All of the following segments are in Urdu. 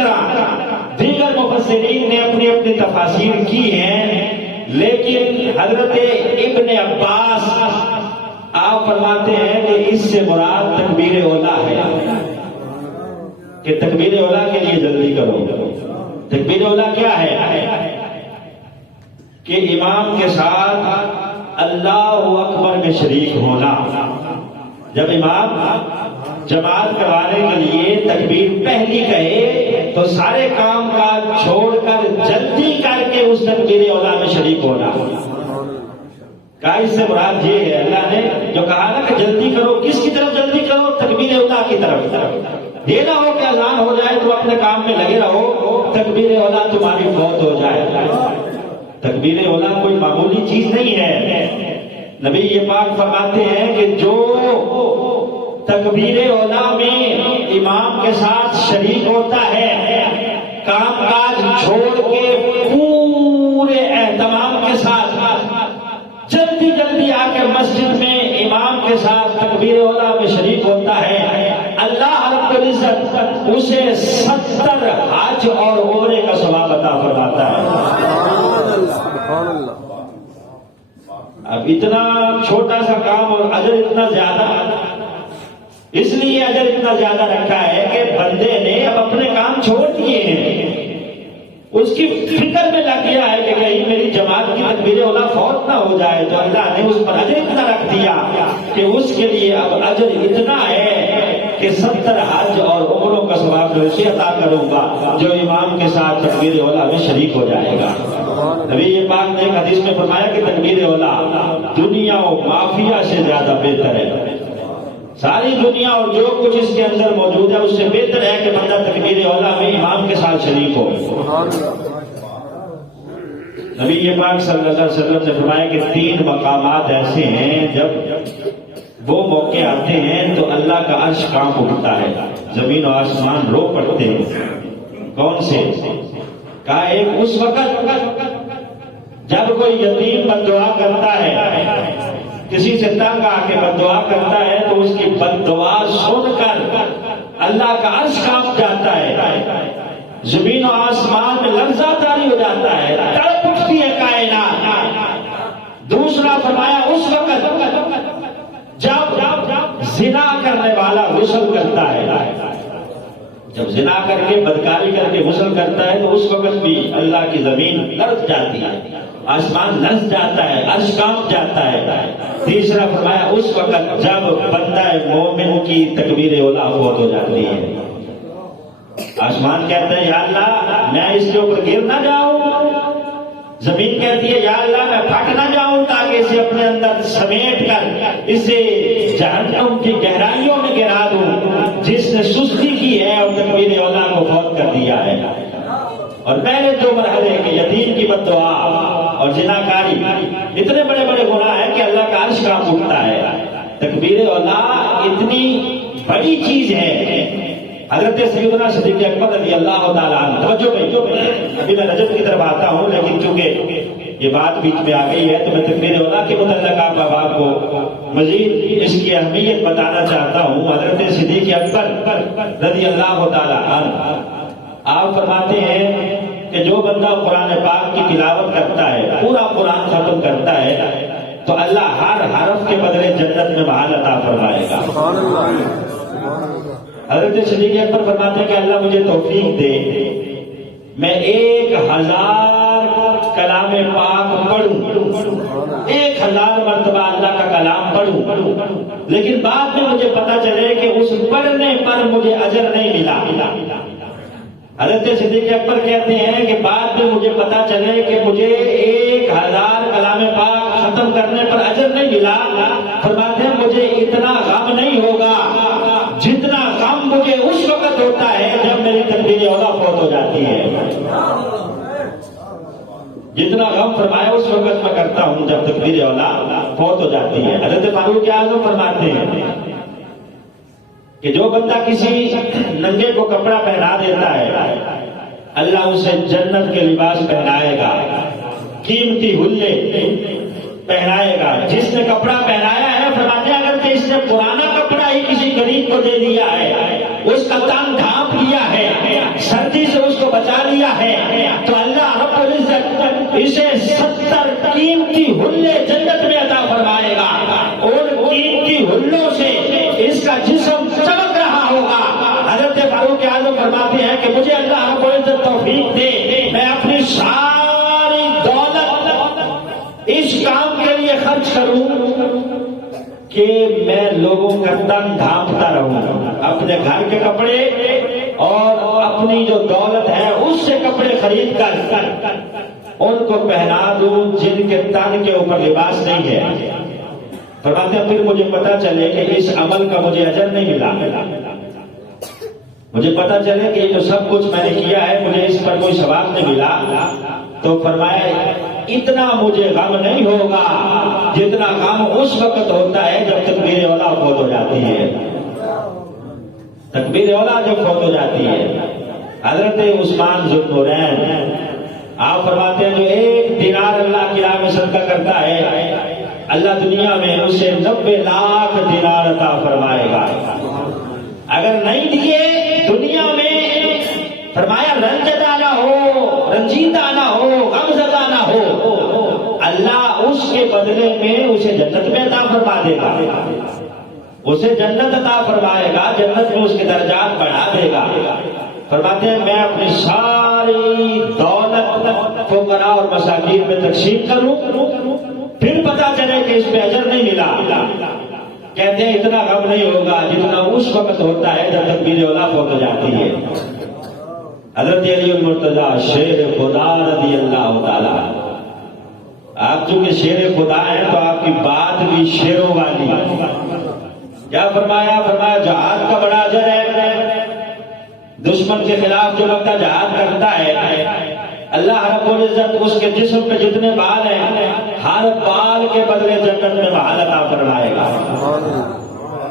طرح دیگر مفسرین نے اپنی اپنی تفاسیر کی ہیں، لیکن حضرت ابن عباس آپ فرماتے ہیں کہ اس سے مراد تکبیر اولا ہے، کہ تکبیر اولا کے لیے جلدی کرو۔ تکبیر اولا کیا ہے؟ کہ امام کے ساتھ اللہ اکبر میں شریک ہونا۔ جب امام جماعت کروانے کے لیے تکبیر پہلی کہے تو سارے کام کاج چھوڑ کر جلدی کر کے اس تکبیر اولا میں شریک ہونا۔ کہا اس سے مراد یہ ہے، اللہ نے جو کہا نا کہ جلدی کرو، کس کی طرف جلدی کرو؟ تکبیر اولا کی طرف۔ یہ نہ ہو کہ اذان ہو جائے تو اپنے کام میں لگے رہو، تکبیر اولا تمہاری فوت ہو جائے۔ تکبیر اولا کوئی معمولی چیز نہیں ہے۔ نبی یہ پاک فرماتے ہیں کہ جو تکبیر اولا میں امام کے ساتھ شریک ہوتا ہے، کام کاج چھوڑ کے پورے اہتمام کے ساتھ جلدی جلدی آ کے مسجد میں امام کے ساتھ تکبیر اولا میں شریک ہوتا ہے، اللہ رب العزت اسے 70 حج اور عمرے کا ثواب عطا فرماتا ہے۔ اب اتنا چھوٹا سا کام اور اجر اتنا زیادہ، اس لیے اجر اتنا زیادہ رکھا ہے کہ بندے نے اب اپنے کام چھوڑ دیے ہیں، اس کی فکر میں لگ گیا ہے کہ کہیں میری جماعت کی تکبیر اولا فوت نہ ہو جائے، تو اللہ نے اس پر اجر اتنا رکھ دیا کہ اس کے لیے اب اجر اتنا ہے کہ 70 حج اور عمروں کا ثواب جو اسے عطا کروں گا جو امام کے ساتھ تکبیر اولا میں شریک ہو جائے گا۔ نبی یہ پاک نے ایک حدیث میں فرمایا کہ تکبیر اولا دنیا و مافیا سے زیادہ بہتر ہے۔ ساری دنیا اور جو کچھ اس کے اندر موجود ہے اس سے بہتر ہے کہ بندہ تکبیر اولا میں امام کے ساتھ شریک ہو۔ نبی یہ پاک صلی اللہ علیہ وسلم نے فرمایا کہ 3 مقامات ایسے ہیں جب وہ موقع آتے ہیں تو اللہ کا عرش کانپ اٹھتا ہے، زمین و آسمان رو پڑتے ہیں۔ کون سے؟ کہا ایک اس وقت جب کوئی یتیم بد دعا کرتا ہے، کسی سے تنگ آ کے بد دعا کرتا ہے تو اس کی بد دعا سن کر اللہ کا عرش کانپ جاتا ہے، زمین و آسمان میں لرزہ طاری ہو جاتا ہے، تڑپ اٹھتی ہے کائنات۔ دوسرا فرمایا اس وقت جب زنا کرنے والا غسل کرتا ہے، جب زنا کر کے بدکاری کر کے غسل کرتا ہے تو اس وقت بھی اللہ کی زمین لرز جاتی ہے، آسمان لرز جاتا ہے، عرش کانپ جاتا ہے۔ تیسرا فرمایا اس وقت جب بندہ مومن کی تکبیر اولا فوت ہو جاتی ہے، آسمان کہتا ہے یا اللہ میں اس کے اوپر گر نہ جاؤں، زمین کہتی ہے یا اللہ میں پھٹ نہ جاؤں تاکہ اسے اپنے اندر سمیٹ کر اسے جہنم کی گہرائیوں میں گرا دوں، جس نے سستی کی ہے اور تکبیر اولا کو فوت کر دیا ہے۔ اور پہلے 2 مرحلے کہ یتیم کی بد دعا اور زناکاری اتنے بڑے بڑے گناہ ہیں کہ اللہ کا عرش کانپ اٹھتا ہے۔ تکبیر اولا اتنی بڑی چیز ہے۔ حضرت سیدنا صدیق اکبر رضی اللہ تعالیٰ عنہ، توجہ ابھی میں رجب کی طرف آتا ہوں لیکن چونکہ یہ بات بیچ میں آ گئی ہے تو میں تکبیر اولا کے متعلق آپ کو مزید اس کی اہمیت بتانا چاہتا ہوں۔ حضرت صدیق اکبر رضی اللہ تعالیٰ عنہ آپ فرماتے ہیں کہ جو بندہ قرآن پاک کی تلاوت کرتا ہے، پورا قرآن ختم کرتا ہے تو اللہ ہر حرف کے بدلے جنت میں محل عطا فرمائے گا۔ حضرت صدیق اکبر فرماتے ہیں کہ اللہ مجھے توفیق دے میں 1000 کلام پاک پڑھوں، 1000 مرتبہ اللہ کا کلام پڑھوں، لیکن بعد میں مجھے پتا چلے کہ اس پڑھنے پر مجھے اجر نہیں ملا۔ حضرت صدیق اکبر کہتے ہیں کہ بعد میں مجھے پتا چلے کہ مجھے 1000 کلام پاک ختم کرنے پر اجر نہیں ملا، فرماتے ہیں مجھے اتنا غم نہیں ہوگا جتنا غم مجھے اس وقت ہوتا ہے جب میری تکبیر اولا فوت ہو جاتی ہے۔ جتنا غم فرمایا اس وقت میں کرتا ہوں جب تکبیر اولا فوت ہو جاتی ہے۔ حضرت فاروق اعظم فرماتے ہیں کہ جو بندہ کسی ننگے کو کپڑا پہنا دیتا ہے اللہ اسے جنت کے لباس پہنائے گا، قیمتی حلے پہنائے گا۔ جس نے کپڑا پہنایا ہے فرماتے ہیں اگر کہ اس نے پرانا کپڑا ہی کسی غریب کو دے دیا ہے، اس کا تن ڈھانپ لیا ہے، سردی سے بچا لیا ہے تو اللہ رب العزت اسے 70 قیمتی حلے جنت میں عطا فرمائے گا. اور قیمتی حلوں سے اس کا جسم چمک رہا ہوگا. حضرت فاروق اعظم فرماتے ہیں کہ مجھے اللہ رب العزت توفیق دے، میں اپنی ساری دولت اس کام کے لیے خرچ کروں کہ میں لوگوں کا تن ڈھانپتا رہوں، اپنے گھر کے کپڑے اور اپنی جو دولت ہے اس سے کپڑے خرید کر ان کو پہنا دوں جن کے تن کے اوپر لباس نہیں ہے. فرماتے ہیں پھر مجھے پتا چلے کہ اس عمل کا مجھے اجر نہیں ملا، مجھے پتا چلے کہ جو سب کچھ میں نے کیا ہے مجھے اس پر کوئی ثواب نہیں ملا. تو فرمایا اتنا مجھے غم نہیں ہوگا جتنا غم اس وقت ہوتا ہے جب تکبیر اولا فوت ہو جاتی ہے. تکبیر اولا جب فوت ہو جاتی ہے. حضرت عثمان ذوالنورین آپ فرماتے ہیں جو 1 دینار اللہ کی راہ میں صدقہ کرتا ہے اللہ دنیا میں اسے 90 لاکھ دینار عطا فرمائے گا. اگر نہیں دیے دنیا میں فرمایا رنجدہ نہ ہو، رنجیدہ نہ ہو، غمزدہ نہ ہو، اللہ اس کے بدلے میں اسے جنت میں عطا فرما دے گا، اسے جنت عطا فرمائے گا، جنت میں اس کے درجات بڑھا دے گا. فرماتے ہیں میں اپنی ساری دولت فقراء اور مساکین میں تقسیم کروں پھر پتا چلے کہ اس پہ اجر نہیں ملا. کہتے ہیں اتنا غم نہیں ہوگا جتنا اس وقت ہوتا ہے جب تکبیر اولا فوت ہو جاتی ہے. حضرت علی المرتضیٰ شیر خدا رضی اللہ تعالی، آپ چونکہ شیر خدا ہیں تو آپ کی بات بھی شیروں والی. کیا فرمایا؟ فرمایا جہاد کا بڑا اجر ہے. دشمن کے خلاف جو بندہ جہاد کرتا ہے اللہ رب العزت اس کے جسم پہ جتنے بال ہیں ہر بال کے بدلے جنت میں بال عطا فرمائے گا.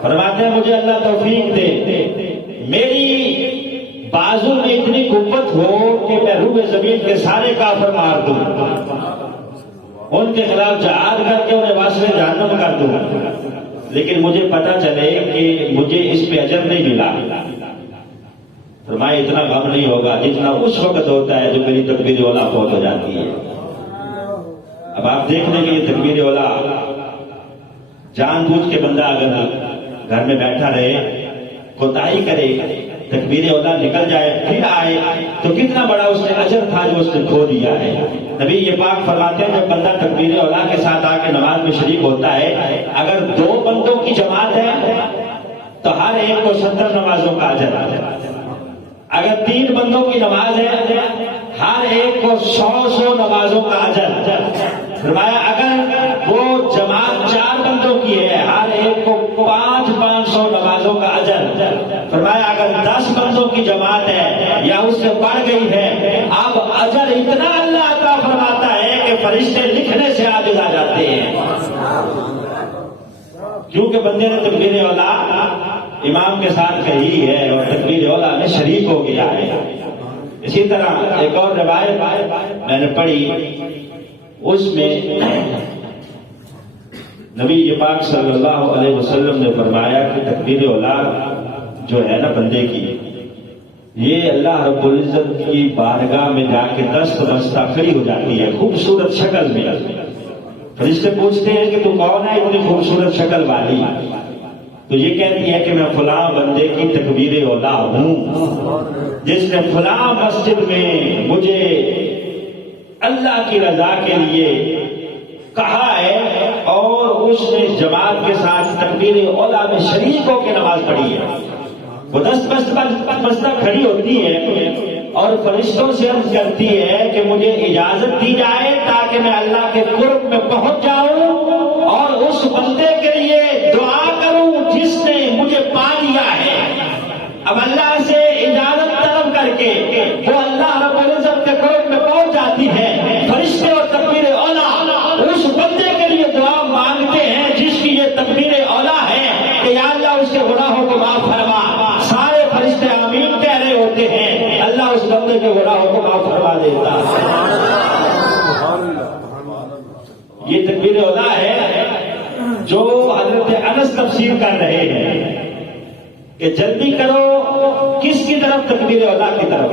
فرماتے ہیں مجھے اللہ توفیق دے، میری بازو میں اتنی قوت ہو کہ میں روح زمین کے سارے کافر مار دوں، ان کے خلاف جہاد کر کے انہیں واسطے جہنم کر دوں، لیکن مجھے پتا چلے کہ مجھے اس پہ اجر نہیں ملا. فرمایا اتنا غم نہیں ہوگا جتنا اس وقت ہوتا ہے جو میری تکبیر اولا فوت ہو جاتی ہے. اب آپ دیکھ لیں کہ یہ تکبیر اولا جان بوجھ کے بندہ اگر گھر میں بیٹھا رہے، کوتاہی کرے، تکبیر اولا نکل جائے پھر آئے تو کتنا بڑا اس نے اجر تھا جو اس نے کھو دیا ہے. نبی یہ پاک فرماتے ہیں جب بندہ تکبیر اولا کے ساتھ آ کے نماز میں شریک ہوتا ہے، اگر 2 بندوں کی جماعت ہے تو ہر ایک کو 70 نمازوں کا اجر آتا ہے. اگر 3 بندوں کی نماز ہے ہر ایک کو 100 نمازوں کا اجر. فرمایا اگر وہ جماعت 4 بندوں کی ہے ہر ایک کو 500 نمازوں کا اجر. فرمایا اگر 10 بندوں کی جماعت ہے یا اس سے بڑھ گئی ہے اب اجر اتنا اللہ عطا فرماتا ہے کہ فرشتے لکھنے سے عاجز آ جاتے ہیں، کیونکہ بندے نے تکبیر اولا امام کے ساتھ کہی ہے اور تکبیر اولا میں شریک ہو گیا ہے. اسی طرح ایک اور روایت میں نے پڑھی، اس میں نبی پاک صلی اللہ علیہ وسلم نے فرمایا کہ تکبیر اولا جو ہے نا بندے کی، یہ اللہ رب العزت کی بارگاہ میں جا کے دست بستہ کھڑی ہو جاتی ہے خوبصورت شکل میں. فرشتے پوچھتے ہیں کہ تو کون ہے اتنی خوبصورت شکل والی؟ تو یہ کہتی ہے کہ میں فلاں بندے کی تکبیر اولا ہوں جس نے فلاں مسجد میں مجھے اللہ کی رضا کے لیے کہا ہے اور اس نے جماعت کے ساتھ تکبیر اولا میں شریک ہو کے نماز پڑھی ہے. وہ دست بستہ کھڑی ہوتی ہے اور فرشتوں سے عرض کرتی ہے کہ مجھے اجازت دی جائے تاکہ میں اللہ کے قرب میں پہنچ جاؤں اور اس بندے کے لیے دعا کروں جس نے مجھے پا لیا ہے. اب اللہ سے اجازت طلب کر کے وہ اللہ رب العزت کے قرب میں پہنچ جاتی ہے. فرشتے اور تکبیر اولا اس بندے کے لیے دعا مانگتے ہیں جس کی یہ تکبیر اولا ہے کہ یا اللہ اس کے گناہوں کو معاف فرما. سارے فرشتے آمین کہہ رہے ہوتے ہیں، اللہ اس بندے کے گناہوں کو معاف فرما دیتا ہے. یہ تکبیر اولا ہے جو حضرت انس تفسیر کر رہے ہیں کہ جلدی کرو کس کی طرف؟ تکبیر اولا کی طرف.